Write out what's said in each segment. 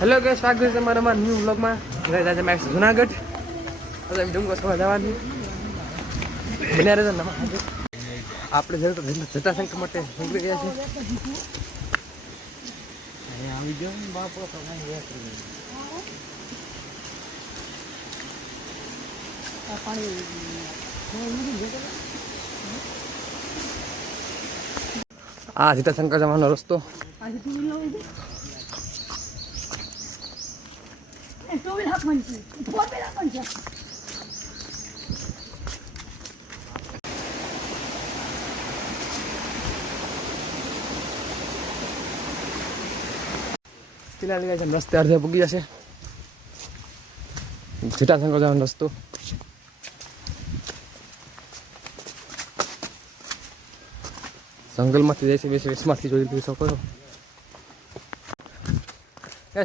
Hello કે સ્વાગત છે તમારા ન્યૂ વ્લોગમાં આજે મેક્સ જુનાગઢ. હવે ડુંગો સવા જવાની. બન્યા રહેતા નમા આપણે જતા જટાશંકર માટે નીકળી ગયા છે આવી ગયો ને બાપો આ જટાશંકર જવાનો રસ્તો. ફિલહાલ ગયા છે. એમ રસ્તે અડધે પૂગી જશે. જટાશંકર જવાનો રસ્તો. જંગલમાંથી જાય છે, બેસી વેસમાંથી જોઈ શકો છો.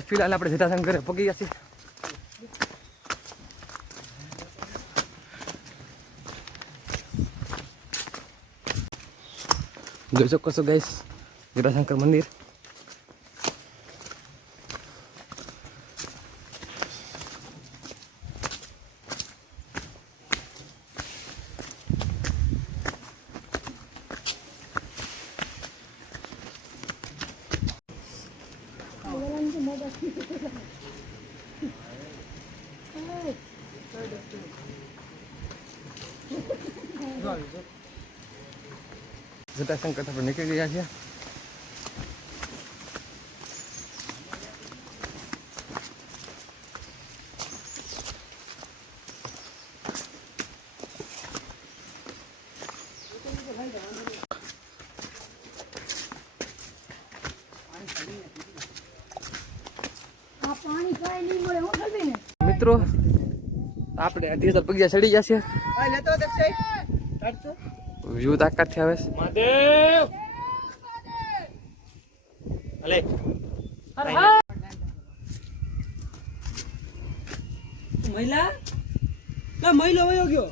ફિલહાલ આપણે જટાશંકરે પગી ગયા છીએ. જોઈ શકો છો ગાઈસ જટાશંકર મંદિર જટાશંકર આપણે નીકળી ગયા છીએ મિત્રો આપણે અઢી હજાર પગિયા ચડી ગયા છે. વ્યૂ તાકાતથી આવે છે. મહાદેવ! અલે. મહિલા? વયો ગયો.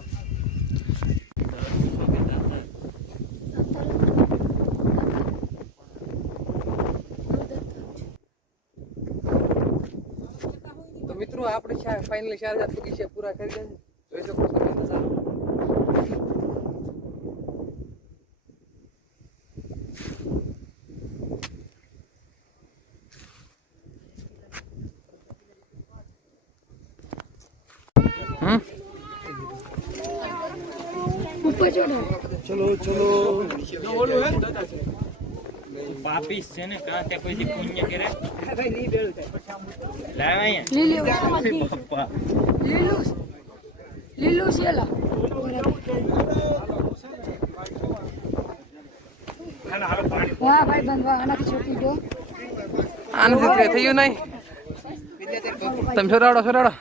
તો મિત્રો આપણે ફાઇનલી ચાર હજાર છે? પૂરા કરી ગયા છે જોઈ શકો છો કેટલો સારો હમ ઉપર ચડો પાપીસ છે ને કાં ત્યાં કોઈ પુણ્ય કરે? લાવ અહીંયા. લીલી પપ્પા લીલું લીલું શેલા વાહ ભાઈ બંધ વાહ આનાથી છોટી દો આનાથી કઈ થયું નહીં. તમે છોરાડો છોરાડો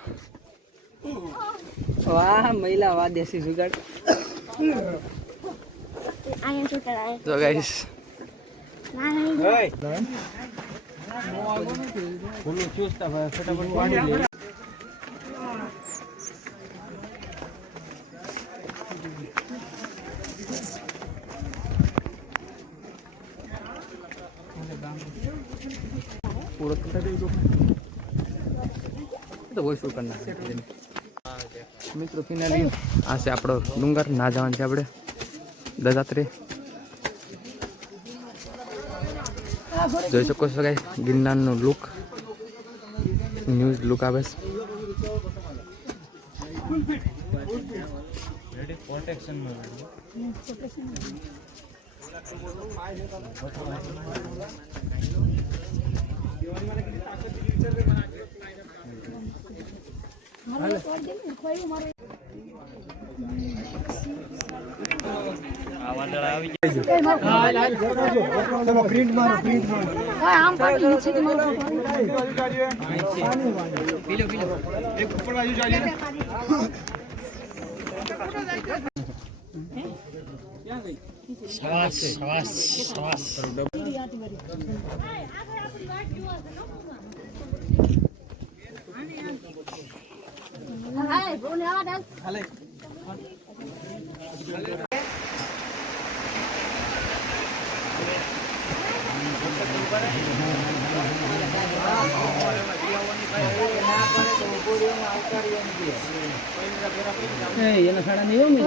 વાહ મહિલા વાહ દેશી સુગાડ અહીંયા છોટા જો ગાઈસ બોલું ચુસ્તા ફટાફટ પાણી લે પૂરો મિત્રો ફિનાલી આ છે આપણો ડુંગર. ના જવાનું છે આપણે. દજાત્રે જોઈ શકો છો ગાઈસ, ગિરનારનું લુક ન્યૂઝ લુક આવે છે. શ્વાસ શ્વાસ શ્વાસ એના સાડા નહીં.